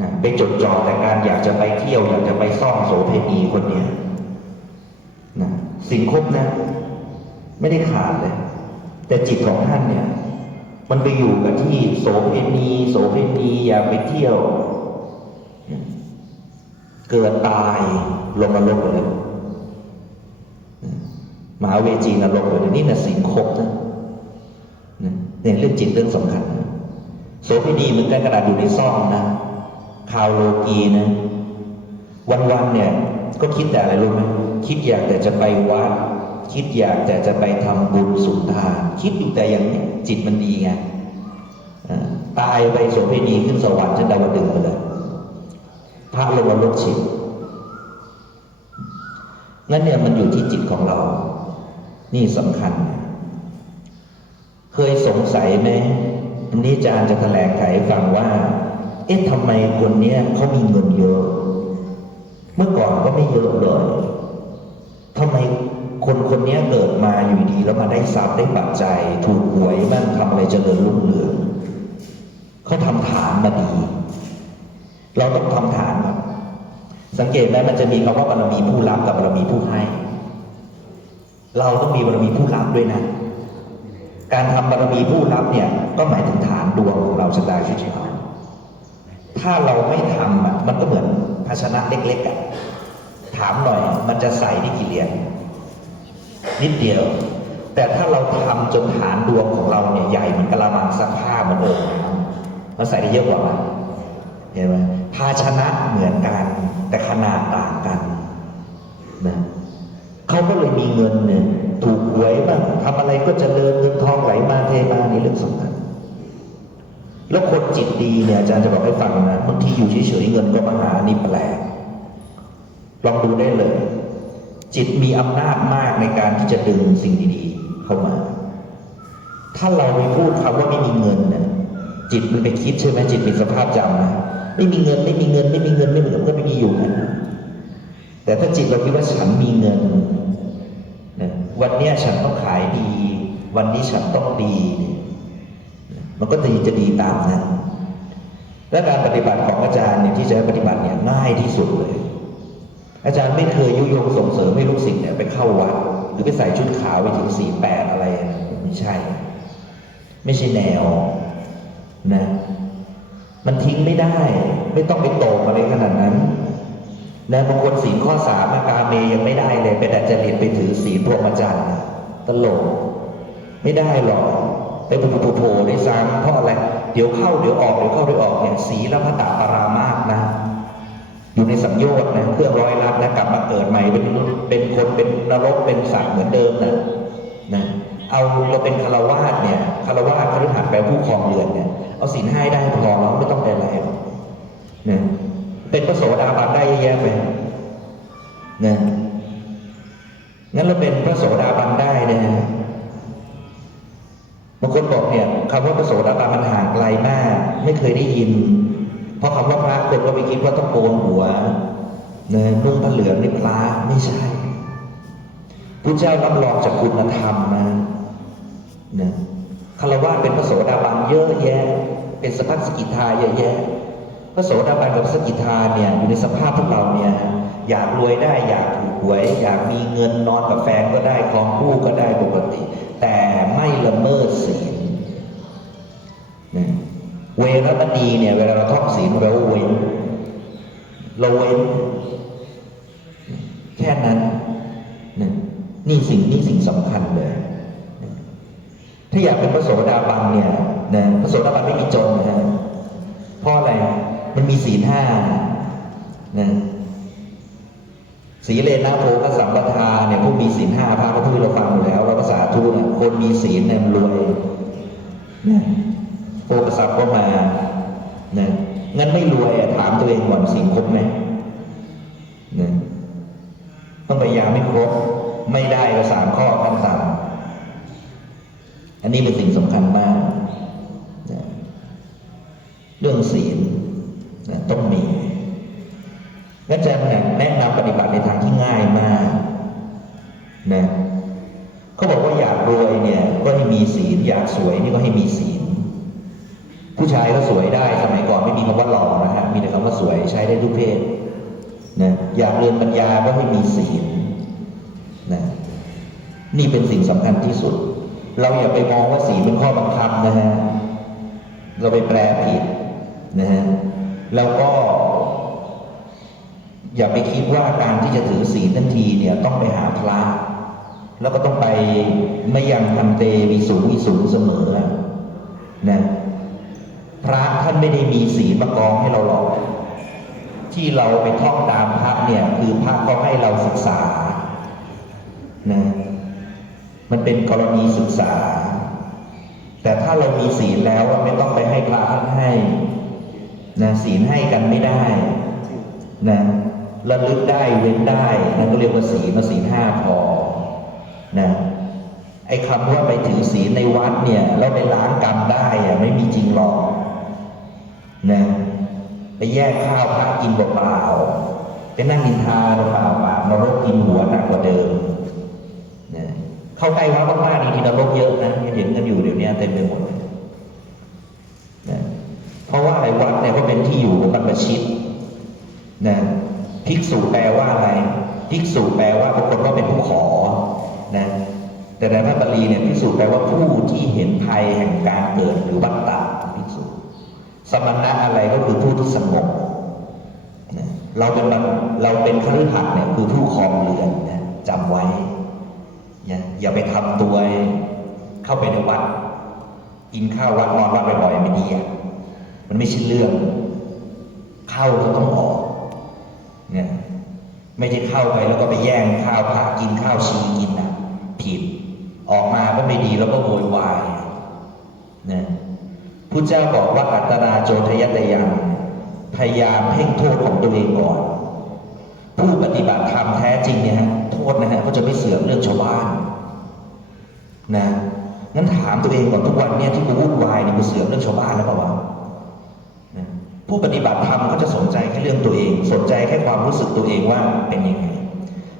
นะไปจดจ่อแต่การอยากจะไปเที่ยว อยากจะไปซ่องโสเพณีคนเนี้ยนะสิ่งครบนะ ไม่ได้ขาดเลย แต่จิตของท่านเนี่ย มันไปอยู่กับที่โสเพณีโสเพณีอยากไปเที่ยว เกิดตายลงนรกไปเลยมหาเวจีนรกเลยนี่นะสิ่งครบนะเนี่ยเรื่องจิตเรื่องสำคัญโสเภณีเหมือนกันกระดาษอยู่ในซ่องนะ คาวโลกีนะ วันๆเนี่ย ก็คิดแต่อะไรรู้ไหมคิดอยากแต่จะไปวัด คิดอยากแต่จะไปทำบุญสุนทาน คิดอยู่แต่อย่างนี้จิตมันดีไงตายไปโสเภณีขึ้นสวรรค์ชั้นดาวดึงไปเลยพระลงมาลดชิตงั้นเนี่ยมันอยู่ที่จิตของเรา นี่สำคัญ เคยสงสัยไหมอันนี้อาจารย์จะแถลงไขให้ฟังว่า เอ๊ะทำไมคนเนี้ยเขามีเงินเยอะ เมื่อก่อนก็ไม่เยอะเลยทำไมคนคนเนี้ยเกิดมาอยู่ดีแล้วมาได้ทรัพย์ได้ปัจจัย ถูกหวยบ้างทำอะไรเจริญรุ่งเรืองเขาทำฐานมาดี เราต้องทำฐานก่อนสังเกตไหมมันจะมีคำว่าบารมีผู้รับกับบารมีผู้ให้ เราต้องมีบารมีผู้รับด้วยนะ การทำบารมีผู้รับเนี่ย ก็หมายถึงฐานดวงของเราชะตาชีวิตเรา ถ้าเราไม่ทำอะมันก็เหมือนภาชนะเล็กๆอะถามหน่อย มันจะใส่ได้กี่เหรียญนิดเดียว แต่ถ้าเราทำจนฐานดวงของเราเนี่ยใหญ่เหมือนกะละมังซักผ้าเหมันโอ่งน้ำมันใส่ได้เยอะกว่าเห็นไหมภาชนะเหมือนกัน แต่ขนาดต่างกันนะเขาก็เลยมีเงินเนี่ยถูกหวยบ้างทำอะไรก็จเจริญเงินทองไหลมาเทมานี่เรื่องสำคัญ แล้วคนจิตดีเนี่ยอาจารย์จะบอกให้ฟังนะบางทีอยู่เฉยๆเงินก็มาหานี่แปลกลองดูได้เลย จิตมีอำนาจมากในการที่จะดึงสิ่งดีๆเข้ามา ถ้าเราไปพูดคำว่าไม่มีเงินเนี่ยจิตมันไปคิดใช่ไหมจิตมีสภาพจำนะไม่มีเงินไม่มีเงิน ไม่มีเงินไม่มีเงินก็ไม่มีอยู่นะแต่ถ้าจิตเราคิดว่าฉันมีเงินนะวันนี้ฉันต้องขายดี วันนี้ฉันต้องดีเนี่ย มันก็จะจะดีตามนั้นและการปฏิบัติของอาจารย์เนี่ยที่จะปฏิบัติเนี่ยง่ายที่สุดเลย อาจารย์ไม่เคยยุยงส่งเสริมให้ลูกศิษย์เนี่ยไปเข้าวัด หรือไปใส่ชุดขาวไปถึงสี่แปดอะไรนะไม่ใช่ ไม่ใช่แนวนะมันทิ้งไม่ได้ ไม่ต้องไปโตมอะไรขนาดนั้นนะบางคนศีลข้อสามกาเมยังไม่ได้เลยไปดัดจริตไปถือศีลพรหมจรรย์ตลก ไม่ได้หรอก ไปโผล่โผล่ด้ซ้ำเพราะอะไร เดี๋ยวเข้าเดี๋ยวออกเดี๋ยวเข้าเดี๋ยวออกเนี่ยศีละพัตตาปรามาสนะ อยู่ในสัญญชน์นะเครื่องร้อยลัดนะกลับมาเกิดใหม่เป็นเป็นคนเป็นนรกเป็นสัตว์เหมือนเดิมนะนะเอาเราเป็นคารวาสเนี่ยคารวาสคฤหัสถ์แปลผู้ครองเรือนเนี่ยเอาศีลให้ได้พอเราไม่ต้องไปอะไรหรอกนะเป็นพระโสดาบันได้เยอะแยะไปนะงั้นเราเป็นพระโสดาบันได้เนยางคนบอกเนี่ยคำว่าพระโสดาบันมันห่างไกลมาก ไม่เคยได้ยิน เพราะคำว่าพระคนก็ไปคิดว่าต้องโกนหัวเนี่ยนุ่งผ้าเหลืองในพระไม่ใช่พุทธเจ้ารับรองจากคุณธรรมนะนะคารวะเป็นพระโสดาบันเยอะแยะ เป็นสภาพสกิทาเยอะแยะ พระโสดาบันกับสกิทาเนี่ยอยู่ในสภาพพวกเราเนี่ย อยากรวยได้ อยากถูกหวย อยากมีเงินนอนกับแฟนก็ได้ครองคู่ก็ได้ปกติ แต่ไม่ละเมิดศีลนะเวรมณีเนี่ยเวลาเราท่องศีลแปลว่าเว้นเราเว้นแค่นั้นนะนี่สิ่งนี่สิ่งสำคัญเลย ถ้าอยากเป็นพระโสดาบันเนี่ยนะพระโสดาบันไม่มีจนนะฮะเพราะอะไร มันมีศีลห้านะ สีเลนะโภคสัมปทาเนี่ยผู้มีศีลห้าพระพูดให้เราฟังอยู่แล้วเราภาษาทูนะคนมีศีลเนี่ยมันรวยนะโภคทรัพย์ก็มานะงั้นไม่รวยอะถามตัวเองก่อนศีลครบไหมนะต้องพยายามไม่ครบ ไม่ได้ก็สามข้อขั้นต่ำอันนี้เป็นสิ่งสำคัญมากนะเรื่องศีลนะต้องมีงั้นอาจารย์เนี่ยแนะนำปฏิบัติในทางที่ง่ายม นะเขาบอกว่าอยากรวยเนี่ย ก็ให้มีศีล อยากสวยนี่ก็ให้มีศีล ผู้ชายก็สวยได้สมัยก่อนไม่มีคำว่าหล่อนะฮะมีแต่คำว่าสวยใช้ได้ทุกเพศนะอยากเรียนปัญญาก็ให้มีศีลนะนี่เป็นสิ่งสำคัญที่สุด เราอย่าไปมองว่าศีลเป็นข้อบังคับนะฮะเราไปแปลผิดนะฮะแล้วก็ อย่าไปคิดว่าการที่จะถือศีลทันทีเนี่ยต้องไปหาพระ แล้วก็ต้องไปไม่ยังทันเตมีสูงมีสูงเสมอนะพระท่านไม่ได้มีศีลมากองให้เราหรอก ที่เราไปท่องตามพระเนี่ย คือพระเขาให้เราศึกษานะมันเป็นกรณีศึกษา แต่ถ้าเรามีศีลแล้วไม่ต้องไปให้พระท่านให้นะศีลให้กันไม่ได้นะระลึกได้เว้นได้นั่นก็เรียกว่าศีลมาศีลห้าพอ นะไอ้คำว่าไปถือศีลในวัดเนี่ยแล้วไปล้างกรรมได้อะไม่มีจริงหรอกนะไปแยกข้าวพระกินเปล่าไปนั่งนินทาเปล่าปากนรกกินหัวหนักกว่าเดิมนะเข้าใกล้วัดมากๆนี่ที่นรกเยอะนะเห็นกันอยู่เดี๋ยวนี้เต็มไปหมดนะเพราะว่าไอะไรวัดเนี่ยก็เป็นที่อยู่ของบรรพชิตนะภิกษุแปลว่าอะไรภิกษุแปลว่าบางคนก็เป็นผู้ขอ นะแต่ในพระบาลีเนี่ยภิกษุแปลว่าผู้ที่เห็นภัยแห่งการเกิดหรือวัฏฏะภิกษุสมณะอะไรก็คือผู้ที่สงบนะเราเป็นเราเป็นคฤหัสถ์เนี่ยคือผู้ครองเรือนนะจำไว้อย่าอย่าไปทำตัวเข้าไปในวัดกินข้าววัดนอนวัดบ่อยๆไม่ดีอะมันไม่ใช่เรื่อง เข้าแล้วต้องออกเนี่ยไม่ใช่เข้าไปแล้วก็ไปแย่งข้าวพระกินข้าวชีกินนะ ผิด ออกมาก็ไม่ดีแล้วก็โวยวายเนี่ยพุทธเจ้าบอกว่าอัตราโจทยตยังพยายามเพ่งโทษของตัวเองก่อน ผู้ปฏิบัติธรรมแท้จริงเนี่ยฮะโทษนะฮะก็จะไม่เสื่อกเรื่องชาวบ้านนะงั้นถามตัวเองก่อนทุกวันเนี่ยที่กูวุ่นวายเนี่ยกูเสื่อกเรื่องชาวบ้านแล้วเปล่าวะผู้ปฏิบัติธรรมก็จะสนใจแค่เรื่องตัวเอง สนใจแค่ความรู้สึกตัวเองว่าเป็นยังไง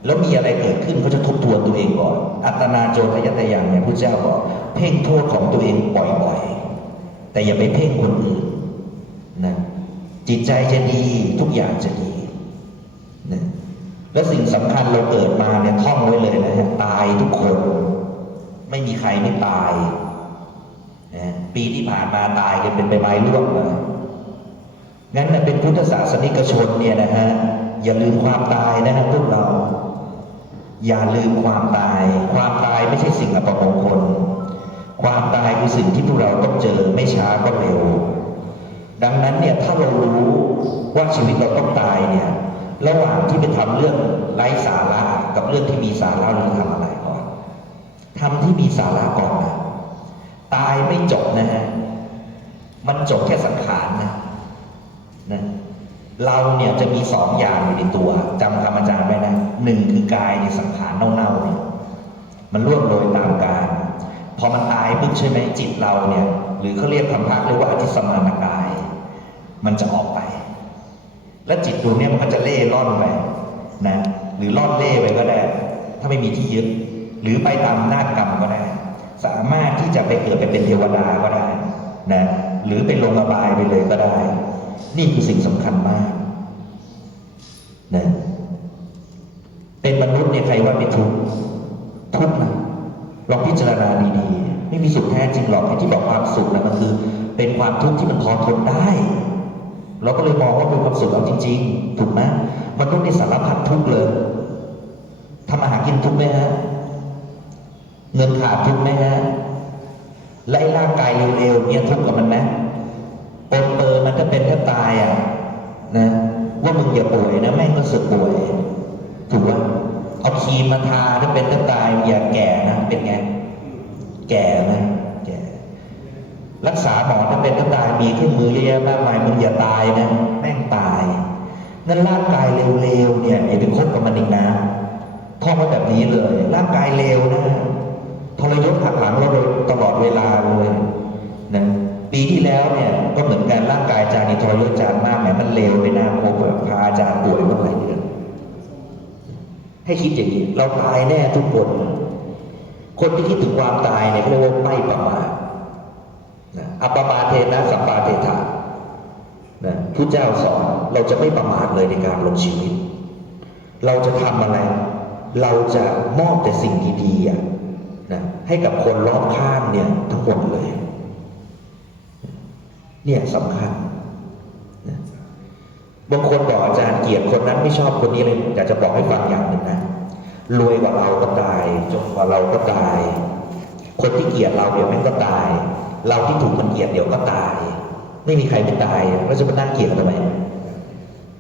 แล้วมีอะไรเกิดขึ้นเขาจะทบทวนตัวเองก่อน อัตนาโจทยตยังเนี่ยพระเจ้าบอกเพ่งโทษของตัวเองบ่อยๆ แต่อย่าไปเพ่งคนอื่นนะจิตใจจะดีทุกอย่างจะดีนะและสิ่งสำคัญเราเกิดมาเนี่ยท่องไว้เลยนะฮะตายทุกคน ไม่มีใครไม่ตายนะปีที่ผ่านมาตายกันเป็นใบไม้ร่วงเลยงั้นเป็นพุทธศาสนิกชนเนี่ยนะฮะอย่าลืมความตายนะฮะพวกเรา อย่าลืมความตาย ความตายไม่ใช่สิ่งอัปมงคล ความตายคือสิ่งที่พวกเราต้องเจอไม่ช้าก็เร็ว ดังนั้นเนี่ยถ้าเรารู้ว่าชีวิตเราต้องตายเนี่ย ระหว่างที่ไปทำเรื่องไร้สาระกับเรื่องที่มีสาระเราทำอะไรก่อนทำที่มีสาระก่อนนะ ตายไม่จบนะฮะ มันจบแค่สังขารนะ เราเนี่ยจะมีสองอย่างอยู่ในตัวจำคำอาจารย์ไว้นะหนึ่งคือกายในสังขารเน่าๆเนี่ยมันร่วงโรยตามกายพอมันตายปุ๊บใช่ไหมจิตเราเนี่ย หรือเขาเรียกคำพักเรียกว่าอธิสมานกาย มันจะออกไป และจิตดวงเนี้มันก็จะเล่ร่อนไปนะหรือล่อนเล่ไปก็ได้ ถ้าไม่มีที่ยึดหรือไปตามหน้ากรรมก็ได้ สามารถที่จะไปเกิดไปเป็นเทวดาก็ได้นะหรือเป็นลงอบายไปเลยก็ได้ นี่คือสิ่งสำคัญมาก นะเป็นมนุษย์เนี่ยใครว่าไม่ทุกข์ทุกข์นะลองพิจารณาดีๆ ไม่มีสุขแท้จริงหรอกไอ้ที่บอกความสุขนะมันคือ เป็นความทุกข์ที่มันพอทนได้ เราก็เลยมองว่าเป็นความสุขเอาจริง ๆ ถูกไหมมนุษย์ในสารพัดทุกข์เลยทำอาหารกินทุกข์ไหมฮะเงินขาดทุกข์ไหมฮะและไอ้ร่างกายเร็วๆเนี่ยทุกข์กับมันไหมปนเปื้อนมันถ้าเป็นถ้าตายอะนะ ว่ามึงอย่าป่วยนะแม่งก็สึกป่วย ถูกไหมเอาครีมมาทาถ้าเป็นถ้าตายอย่าแก่นะเป็นไง แก่ไหมแก่รักษาหมอถ้าเป็นถ้าตายมีเครื่องมือเยอะแยะมากมายมึงอย่าตายนะแม่งตาย นั่นร่างกายเร็วๆเนี่ยอย่าไปคบกับมันอีกนะท่องไว้แบบนี้เลย ร่างกายเร็วนะทรยศหักหลังเราโดยตลอดเวลาเลยนะ ปีที่แล้วเนี่ยก็เหมือนกันร่างกายอาจารย์นี่ทรยศอาจารย์มากแหมมันเร็วไปหน้าโคบแบพาอาจารย์ป่วยมาหลายเดือนให้คิดอย่างนี้เราตายแน่ทุกคน คนที่คิดถึงความตายเนี่ยเขาเรียกว่าไม่ประมาทนะอัปมาเทนะสัมปาเทถะนะผู้เจ้าสอนเราจะไม่ประมาทเลยในการลงชีวิต เราจะทำอะไร เราจะมอบแต่สิ่งดีๆนะให้กับคนรอบข้างเนี่ยทั้งหมดเลย เนี่ยสำคัญนะบางคนบอกอาจารย์เกลียดคนนั้นไม่ชอบคนนี้เลยอยากจะบอกให้ฟังอย่างหนึ่งนะรวยกว่าเราก็ตายจนกว่าเราก็ตาย คนที่เกลียดเราเดี๋ยวแม่งก็ตาย เราที่ถูกมันเกลียดเดี๋ยวก็ตาย ไม่มีใครไม่ตายแล้วจะมานั่งเกลียดทำไม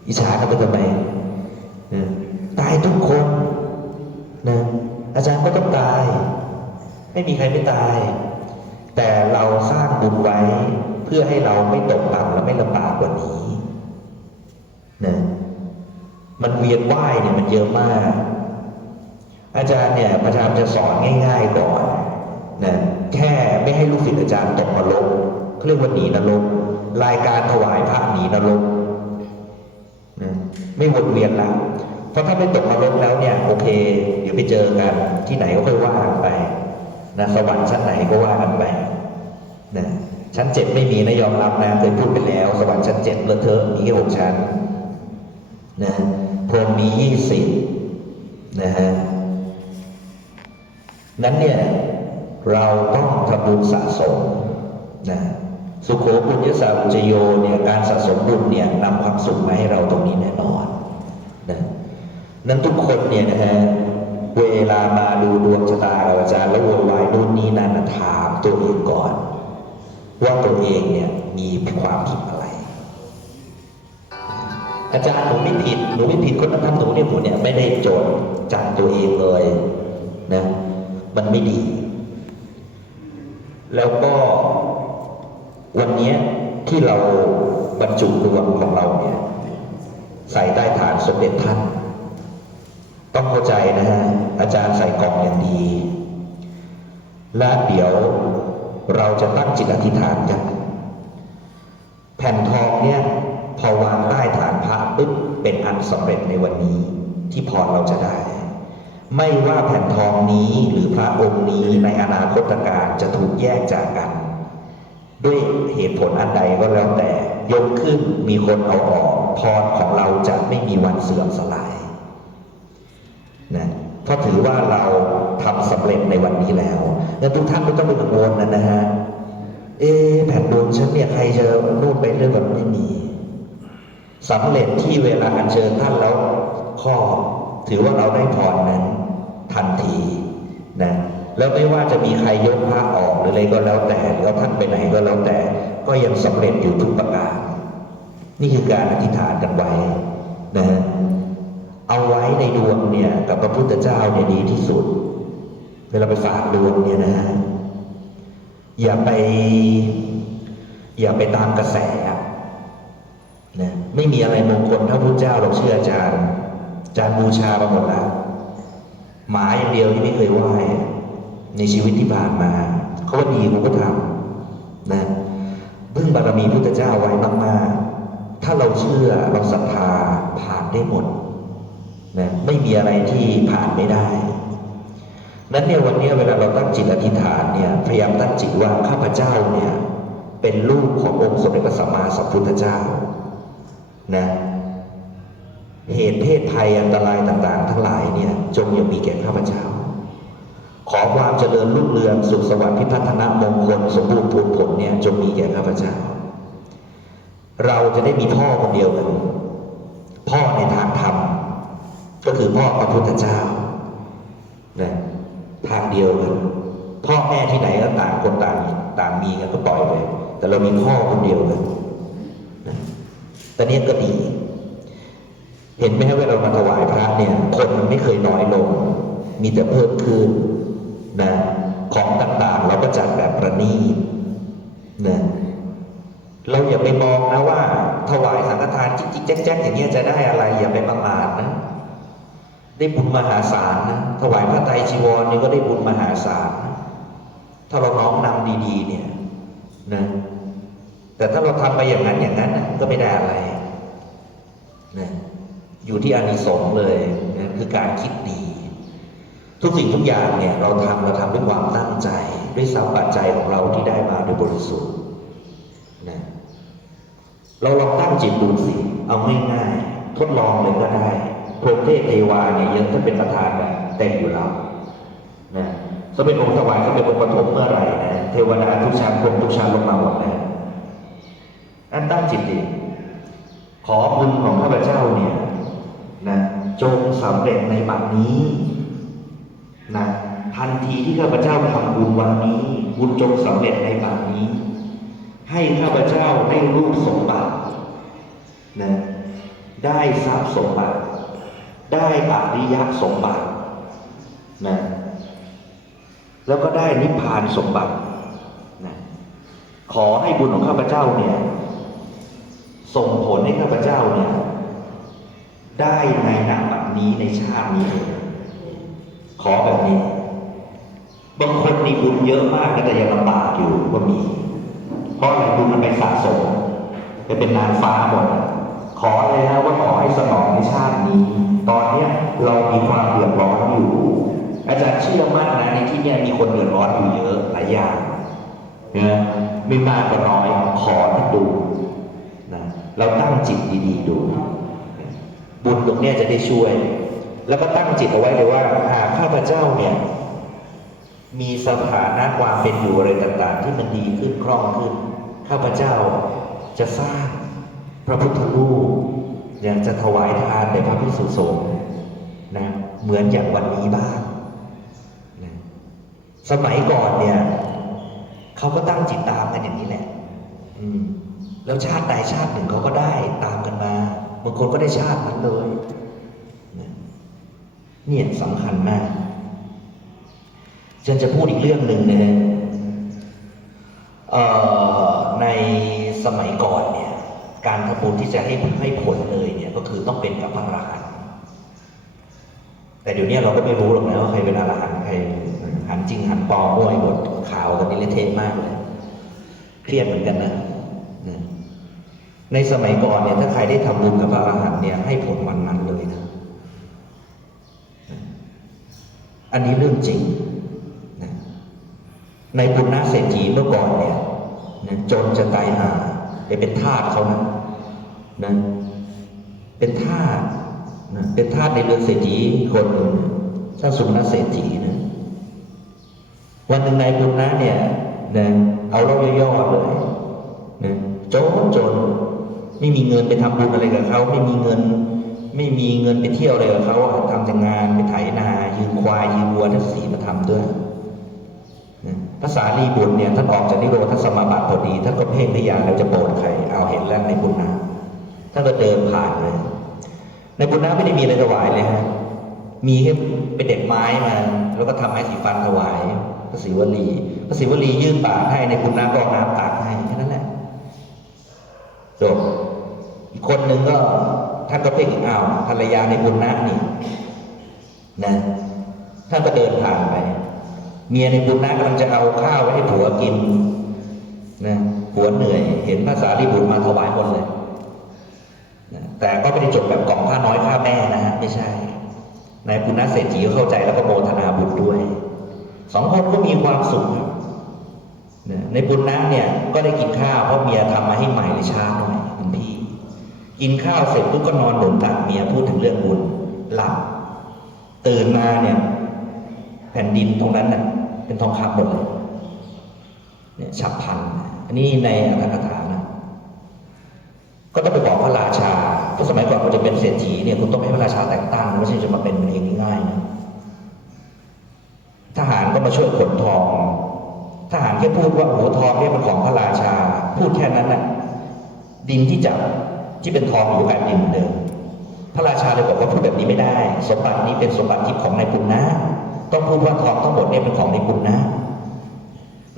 อิจฉากันไปทำไมตายทุกคนนะอาจารย์ก็ต้องตาย ไม่มีใครไม่ตาย แต่เราสร้างบุญไว้ เพื่อให้เราไม่ตกต่ำและไม่ลำบากกว่านี้นะมันเวียนว่ายเนี่ยมันเยอะมาก อาจารย์เนี่ยพระอาจารย์จะสอนง่าย ๆก่อนนะแค่ไม่ให้ลูกศิษย์อาจารย์ตกนรกเขาเรียกว่าหนีนรกรายการถวายพระหนีนรกนะไม่วนเวียนละเพราะถ้าไม่ตกนรกแล้วเนี่ยโอเค เดี๋ยวไปเจอกันที่ไหนก็ค่อยว่ากันไปนะสวรรค์ชั้นไหนก็ว่ากันไปนะ ชั้นเจ็ดไม่มีนะยอมรับนะเคยพูดไปแล้วสวรรค์ชั้นเจ็ดเลอะเทอะมีแค่หกชั้นนะพรหมมียี่สิบนะฮะนั้นเนี่ยเราต้องทำบุญสะสมนะสุขโขบุญยสาวุจโยเนี่ยการสะสมบุญเนี่ยนำความสุขมาให้เราตรงนี้แน่นอนนะนั้นทุกคนเนี่ยนะฮะเวลามาดูดวงชะตากับอาจารย์แล้ววยวายนู่นนี่นั่นถามตัวเองก่อน ว่าตัวเองเนี่ยมีความผิดอะไร อาจารย์หนูไม่ผิดหนูไม่ผิดคนนั้นทำหนูเนี่ยหนูเนี่ยไม่ได้โจทย์จากตัวเองเลยนะมันไม่ดี แล้วก็วันนี้ที่เราบรรจุดวงของเราเนี่ยใส่ใต้ฐานสมเด็จท่าน ต้องเข้าใจนะฮะอาจารย์ใส่กล่องอย่างดี และเดี๋ยว เราจะตั้งจิตอธิษฐานกัน แผ่นทองเนี่ยพอวางใต้ฐานพระปุ๊บเป็นอันสำเร็จในวันนี้ที่พรเราจะได้ ไม่ว่าแผ่นทองนี้หรือพระองค์นี้ในอนาคตการจะถูกแยกจากกัน ด้วยเหตุผลอันใดก็แล้วแต่ยกขึ้นมีคนเอาออกพรของเราจะไม่มีวันเสื่อมสลายนะเพราะถือว่าเรา ทำสำเร็จในวันนี้แล้วงั้นทุกท่านไม่ต้องไปกังวลนะนะฮะเอ๊แผ่นดวงฉันเนี่ยใครจะนู่นไปเรื่องแบบไม่มีสำเร็จที่เวลาอัญเชิญท่านแล้วข้อถือว่าเราได้พรนั้น ทันทีนะแล้วไม่ว่าจะมีใครยกพระออกหรืออะไรก็แล้วแต่หรือเอาท่านไปไหนก็แล้วแต่ ก็ยังสำเร็จอยู่ทุกประการ นี่คือการอธิษฐานกันไว้นะเอาไว้ในดวงเนี่ยกับพระพุทธเจ้าเนี่ยดีที่สุด เวลาไปฝากดวงเนี่ยนะ อย่าไป อย่าไปตามกระแสนะไม่มีอะไรมงคลเท่าพระเจ้าเราเชื่ออาจารย์อาจารย์บูชามาหมดแล้วหมาอย่างเดียวที่ไม่เคยไหว้ในชีวิตที่ผ่านมาเขาว่าดีกูก็ทำนะพึ่งบารมีพุทธเจ้าไว้มากๆถ้าเราเชื่อเราศรัทธาผ่านได้หมดนะไม่มีอะไรที่ผ่านไม่ได้ นั้นเนี่ยวันนี้เวลาเราตั้งจิตอธิษฐานเนี่ยพยายามตั้งจิตว่าข้าพเจ้าเนี่ยเป็นลูกขององค์สมเด็จพระสัมมาสัมพุทธเจ้านะเหตุเพศภัยอันตรายต่างๆ ทั้งหลายเนี่ยจงอย่ามีแก่ข้าพเจ้า ขอความเจริญรุ่งเรืองสุขสวัสดิ์พิพัฒนมงคลสมบูรณ์พูนผลเนี่ยจงมีแก่ข้าพเจ้า เราจะได้มีพ่อคนเดียวกันพ่อในทางธรรมก็คือพ่อพระพุทธเจ้าางเดียวกันพ่อแม่ที่ไหนก็ต่างคนต่างต่างมีกันก็ปล่อยไปแต่เรามีพ่อคนเดียวกันนะต่เนี้ก็ดี เห็นไหมครับเวลาเรามาถวายพระเนี่ย คนมันไม่เคยน้อยลง มีแต่เพิ่มขึ้นนะของต่างๆ เราก็จัดแบบประณีตนะเราอย่าไปมองนะว่า ถวายสังฆทานจิ๊กๆแจ๊กๆอย่างเงี้ยจะได้อะไร อย่าไปประมาทนะ ได้บุญมหาศาลนะถวายพระไตรจีวรนี่ก็ได้บุญมหาศาลนะถ้าเราน้อมนำดี ๆ เนี่ยนะแต่ถ้าเราทำไปอย่างนั้นอย่างนั้นนะก็ไม่ได้อะไรนะอยู่ที่อานิสงส์เลยนะคือการคิดดี ทุกสิ่งทุกอย่างเนี่ย เราทำเราทำด้วยความตั้งใจ ด้วยทรัพย์ปัจจัยของเราที่ได้มาโดยบริสุทธิ์นะเราลองตั้งจิตดูสิเอาง่ายๆทดลองเลยก็ได้ พรหมเทพเทวาเนี่ยยังถ้าเป็นประธานแบบเต็มอยู่แล้วนะสมเด็จองค์ถวายสมเด็จองค์ปฐมเมื่อไหร่นะเทวดาทุกชั้นพรหมทุกชั้นลงมาหมดนะอันตั้งจิตดิขอบุญของข้าพเจ้าเนี่ยนะจงสำเร็จในบัดนี้นะทันทีที่ข้าพเจ้าทำบุญวันนี้ บุญจงสำเร็จในบัดนี้ ให้ข้าพเจ้าได้รูปสมบัตินะได้ทรัพย์สมบัติ ได้อริยสมบัตินะแล้วก็ได้นิพพานสมบัตินะขอให้บุญของข้าพเจ้าเนี่ย ส่งผลให้ข้าพเจ้าเนี่ย ได้ในนามแบัดนี้ในชาตินี้ ขอแบบนี้ บางคนมีบุญเยอะมากแต่ยังลำบากอยู่ก็มี เพราะอะไรบุญมันไปสะสมไปเป็นนางฟ้าหมดขอเลยนะว่าขอให้สนองในชาตินี้ ตอนเนี้ยเรามีความเดือดร้อนอยู่ อาจารย์เชื่อมั่นนะในที่เนี้ยมีคนเดือดร้อนอยู่เยอะหลายอย่างนะไม่มากก็น้อยขอให้ดูนะเราตั้งจิตดีๆดูบุญตรงเนี้ยจะได้ช่วย แล้วก็ตั้งจิตเอาไว้เลยว่าหากข้าพเจ้าเนี่ยมีสถานะความเป็นอยู่อะไรต่าง ๆ ที่มันดีขึ้นคล่องขึ้น ข้าพเจ้าจะสร้างพระพุทธรูป อยากจะถวายทานแด่พระพิสุสงฆ์นะเหมือนอย่างวันนี้บ้างนะสมัยก่อนเนี่ยเขาก็ตั้งจิตตามกันอย่างนี้แหละ อืม แล้วชาติใดชาติหนึ่งเขาก็ได้ตามกันมาบางคนก็ได้ชาตินั้นเลยนะเนี่ยสำคัญมากฉันจะพูดอีกเรื่องหนึ่งนะในสมัยก่อนเนี่ย การทำบุญที่จะให้ให้ผลเลยเนี่ยก็คือต้องเป็นกับพระอรหันต์แต่เดี๋ยวนี้เราก็ไม่รู้หรอกนะว่าใครเป็นอรหันต์ใครหันจริงหันปลอมมั่วไปหมดข่าวกันนี่เละเทะมากเลยเครียดเหมือนกันนะในสมัยก่อนเนี่ยถ้าใครได้ทำบุญกับพระอรหันต์เนี่ยให้ผลวันนั้นเลยนะอันนี้เรื่องจริงนะในปุณณเศรษฐีเมื่อก่อนเนี่ยจนจะตายหาไปเป็นทาสเขานะ นะเป็นทาสนะเป็นทาสในเรือนเศรษฐีคนหนึ่งท่าสุณเศรษฐีนะวันหนึ่งนายปุณณะเนี่ยนะเอาเล่าย่อๆเลยนะจนจนไม่มีเงินไปทำบุญอะไรกับเขาไม่มีเงิน ไม่มีเงินไปเที่ยวอะไรกับเขาทำแต่งานไปไถนายืมควายยืมวัวทั้งสีมาทำด้วยภาษาลีบุตรเนี่ยท่านออกจากนิโรธสมาบัติพอดีท่านก็เพ่งพยายามแล้วจะโปรดใครเอาเห็นแล้วในบุญนา ท่านก็เดินผ่านเลยในบุญนาไม่ได้มีอะไรถวายเลยฮะมีแค่เป็นเด็ดไม้มา แล้วก็ทำไม้สีฟันถวายพระศิวลีพระศิวลียื่นปากให้ในบุญนาก็เอาน้ำตักให้แค่นั้นแหละจบอีกคนหนึ่งก็ท่านก็เพ่งอ้าวภรรยาในบุญนักนี่นะท่านก็เดินผ่านไป เมียในบุญนักกำลังจะเอาข้าวไว้ให้ผัวกินนะผัวเหนื่อย เห็นภาษาลีบุตรมาถวายหมดเลย แต่ก็ไม่ได้จบแบบกล่องข้าน้อยข้าแม่นะฮะไม่ใช่ นายปุณณเศรษฐีก็เข้าใจแล้วก็โมทนาบุญด้วย สองคนก็มีความสุขนในบุญนักเนี่ยก็ได้กินข้าวเพราะเมียทำมาให้ใหม่เลยช้าหน่อยคุณพี่ กินข้าวเสร็จปุ๊บก็นอนหนุนตักเมียพูดถึงเรื่องบุญหลับ ตื่นมาเนี่ย แผ่นดินตรงนั้นน่ะเป็นทองคำหมดเลยเนี่ยฉับพัน อันนี้ในอัตถกถานะ ก็ต้องไปบอกพระราชา มัยก่อนคุณจะเป็นเศรษฐีเนี่ยคุณต้องให้พระราชาแต่งตั้งไม่ใช่จะมาเป็นเองง่ายนะทหารก็มาช่วยขนทอง ทหารแค่พูดว่าโอ้ทองเนี่ยเป็นของพระราชา พูดแค่นั้นน่ะ ดินที่จับที่เป็นทองอยู่แผ่นดินเหมือนเดิมพระราชาเลยบอกว่าพูดแบบนี้ไม่ได้ สมบัตินี้เป็นสมบัติทิพย์ของนายปุณณะต้องพูดว่าทองทั้งหมดเนี่ยเป็นของนายปุณณะ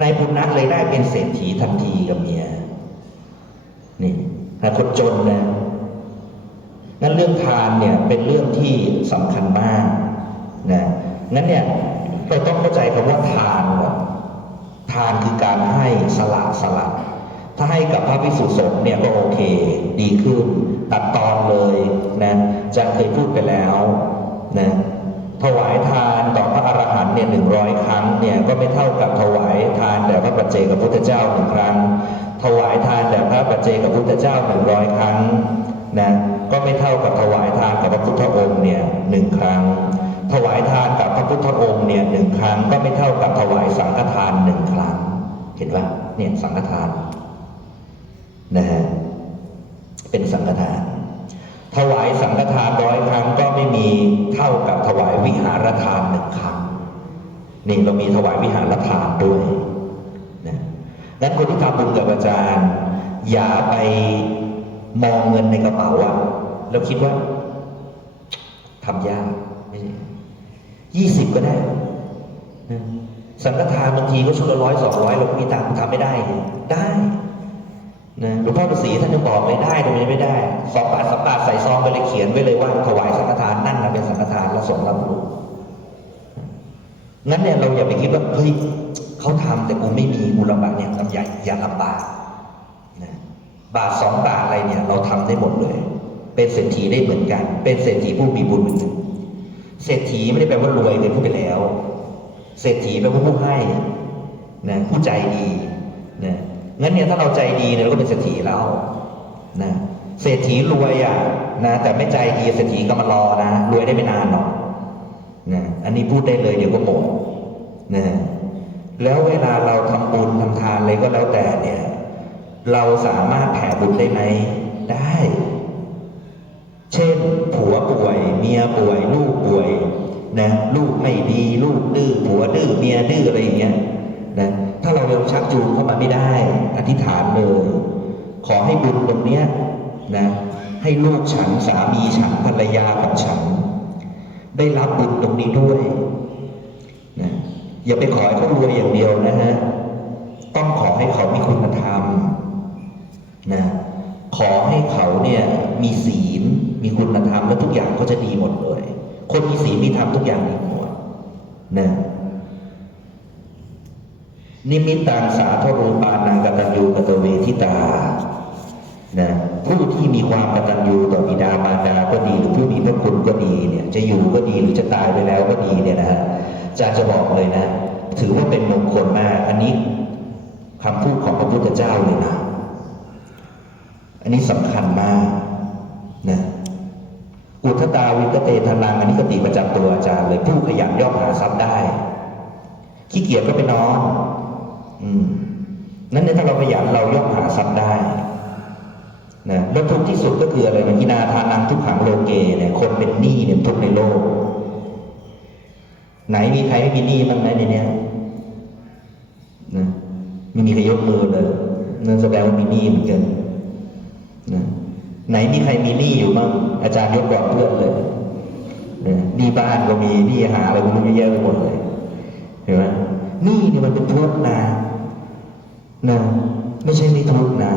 นายปุณณะเลยได้เป็นเศรษฐีทันทีกับเมียนี่แต่คนจนนะ งั้นเรื่องทานเนี่ยเป็นเรื่องที่สำคัญมากนะงั้นเนี่ยเราต้องเข้าใจคำว่าทานก่อนทานคือการให้สละสละถ้าให้กับพระพิสุสงฆ์เนี่ยก็โอเค ดีขึ้น ตัดตอนเลยนะจารย์เคยพูดไปแล้วนะถวายทานต่อพระอรหันต์เนี่ยหนึ่งร้อยครั้งเนี่ยก็ไม่เท่ากับถวายทานแด่พระปัจเจกพุทธเจ้าหนึ่งครั้ง ถวายทานแด่พระปัจเจกพุทธเจ้าหนึ่งร้อยครั้งนะ ก็ไม่เท่ากับถวายทานกับพระพุทธองค์เนี่ยหนึ่งครั้ง ถวายทานกับพระพุทธองค์เนี่ยหนึ่งครั้ง ก็ไม่เท่ากับถวายสังฆทานหนึ่งครั้ง เห็นปะเนี่ยสังฆทานนะฮะเป็นสังฆทาน ถวายสังฆทานร้อยครั้งก็ไม่มีเท่ากับถวายวิหารทานหนึ่งครั้งนี่เรามีถวายวิหารทานด้วยนะงั้นคนที่ทำบุญกับอาจารย์ อย่าไปมองเงินในกระเป๋าอะ แล้วคิดว่าทำยากไม่ใช่ยี่สิบก็ได้นะสังฆทานบางทีก็ชุดละร้อยสองร้อยเราก็มีตังค์ทำไม่ได้ได้นะหลวงพ่อฤาษีท่านยังบอกเลยได้ทำไมไม่ได้สองบาทสามบาทใส่ซองไปเลยเขียนไว้เลยว่าถวายสังฆทานนั่นนะเป็นสังฆทานและสงฆ์รับรู้งั้นเนี่ยเราอย่าไปคิดว่าเฮ้ยเขาทำแต่กูไม่มีกูลำบากเนี่ยลำใหญ่อย่าลำบากนะบาทสองบาทอะไรเนี่ย เราทำได้หมดเลย เป็นเศรษฐีได้เหมือนกัน เป็นเศรษฐีผู้มีบุญเหมือนกันเศรษฐีไม่ได้แปลว่ารวยเป็นผู้ไปแล้ว เศรษฐีแปลว่าผู้ให้นะผู้ใจดีนะงั้นเนี่ยถ้าเราใจดีเนี่ยเราก็เป็นเศรษฐีแล้วนะเศรษฐีรวยอะนะแต่ไม่ใจดีเศรษฐีก็มารอนะรวยได้ไม่นานหรอกนะอันนี้พูดได้เลยเดี๋ยวก็หมดนะแล้วเวลาเราทำบุญทำทานอะไรก็แล้วแต่เนี่ย เราสามารถแผ่บุญได้ไหมได้ เช่น ผัวป่วย เมียป่วย ลูกป่วยนะลูกไม่ดี ลูกดื้อผัวดื้อเมียดื้ออะไรอย่างเงี้ยนะถ้าเรายังชักจูงเข้ามาไม่ได้ อธิษฐานเลยขอให้บุญตรงเนี้ยนะให้ลูกฉันสามีฉันภรรยาของฉัน ได้รับบุญตรงนี้ด้วยนะอย่าไปขอให้เขารวยอย่างเดียวนะฮะต้องขอให้เขามีคุณธรรมนะขอให้เขาเนี่ยมีศีล มีคุณธรรมแล้วทุกอย่างก็จะดีหมดเลย คนมีศีลมีธรรมทุกอย่างดีหมดนะนิมิตตังสาธรูปานังกตัญญูกตเวทิตานะผู้ที่มีความกตัญญูต่อบิดามารดาก็ดีหรือผู้มีพระคุณก็ดีเนี่ย จะอยู่ก็ดีหรือจะตายไปแล้วก็ดีเนี่ยนะฮะจาจะบอกเลยนะ ถือว่าเป็นมงคลมาก อันนี้คำพูดของพระพุทธเจ้าเลยนะ อันนี้สำคัญมากนะ ทตาวิกเตทนังอันนี้กติประจำตัวอาจารย์เลย ผู้ขยันย่อมหาทรัพย์ได้ ขี้เกียจก็ไปนอนอืมนั้นเนี่ยถ้าเราขยันเราย่อมหาทรัพย์ได้นะแล้วทุกที่สุดก็คืออะไรมันอินาทานังทุกขังโลเกเนี่ยคนเป็นหนี้เนี่ยทุกในโลก ไหนมีใครไม่มีหนี้บ้างไหมในเนี้ยนะไม่มีใครยกมือเลยนั่นแสดงว่ามีหนี้เหมือนกันนะ ไหนมีใครมีหนี้อยู่บ้างอาจารย์ยกก่อนเพื่อนเลยนะหนี้บ้านก็มีหนี้หาอะไรก็มีเยอะไปหมดเลยเห็นไหมหนี้นี่มันเป็นทุกข์นะนะไม่ใช่ไม่ทุกข์นะ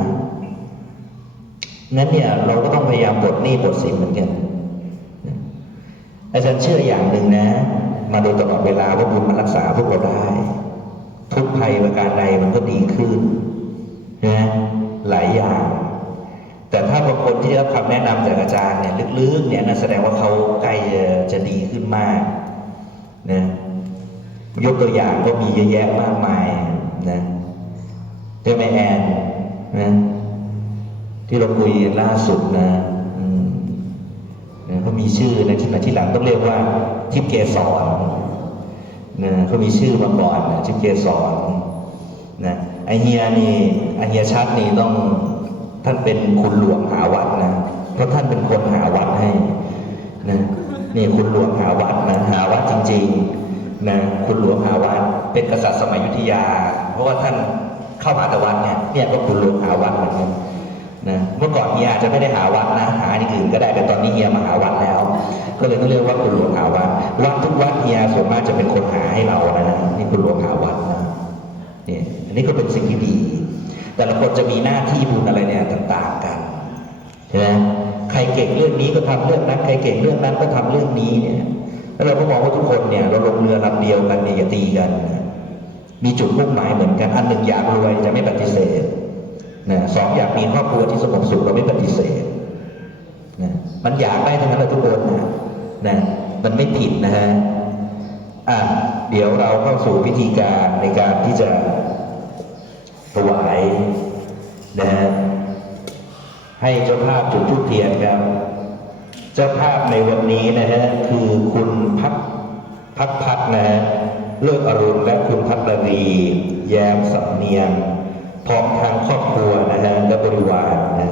งั้นเนี่ยเราก็ต้องพยายามปลดหนี้ปลดสินเหมือนกันอาจารย์เชื่ออย่างหนึ่งนะ มาโดยตลอดเวลาว่าบุญมันรักษาพวกเราได้ ทุกภัยประการใดมันก็ดีขึ้นนะหลายอย่าง แต่ถ้าบางคนที่รับคำแนะนำจากอาจารย์เนี่ยลึกๆเนี่ยนั่นแสดงว่าเขาใกล้จะดีขึ้นมากนะยกตัวอย่างก็มีเยอะแยะมากมายนะเจ้าแม่แอนนะที่เราคุยล่าสุดนะอืมนะเขามีชื่อในที่ที่หลังต้องเรียกว่าทิพย์เกสรนะเขามีชื่อมาก่อนนะทิพย์เกสรนะไอเฮียนี่ไอเฮียชัดนี่ต้อง ท่านเป็นคุณหลวงหาวัดนะ เพราะท่านเป็นคนหาวัดให้นะนี่คุณหลวงหาวัดนะหาวัดจริงๆนะคุณหลวงหาวัดเป็นกษัตริย์สมัยยุทธยา เพราะว่าท่านเข้ามาแต่วัดเนี่ยเนี่ยก็คุณหลวงหาวัดเหมือนกันนะเมื่อก่อนเฮียอาจจะไม่ได้หาวัดนะหาอย่างอื่นก็ได้แต่ตอนนี้เฮียมาหาวัดแล้ว ก็เลยต้องเรียกว่าคุณหลวงหาวัดวัดทุกวัดเฮียส่วนมากจะเป็นคนหาให้เรานะนี่คุณหลวงหาวัดนะเนี่ยอันนี้ก็เป็นสิ่งที่ดี แต่ละคนจะมีหน้าที่บุญอะไรเนี่ยต่าง ๆ กันใช่ไหมใครเก่งเรื่องนี้ก็ทำเรื่องนั้น ใครเก่งเรื่องนั้นก็ทำเรื่องนี้เนี่ยแล้วเราก็มองว่าทุกคนเนี่ย เราลงเรือลำเดียวกันเนี่ยอย่าตีกัน มีจุดมุ่งหมายเหมือนกัน อันหนึ่งอยากรวยจะไม่ปฏิเสธนะสองอยากมีครอบครัวที่สงบสุขเราไม่ปฏิเสธนะมันอยากได้ทั้งนั้นเลยทุกคนนะนะมันไม่ผิดนะฮะอะเดี๋ยวเราเข้าสู่พิธีการในการที่จะ ถวายนะฮะให้เจ้าภาพจุดธูปเทียนครับ เจ้าภาพในวันนี้นะฮะคือคุณพักพักพักนะฮะเลิกอรุณและคุณพัตรีแย้มสำเนียงพร้อมทางครอบครัวนะฮะและบริวารนะ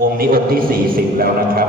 องค์นี้องค์ที่ 40 แล้วนะครับ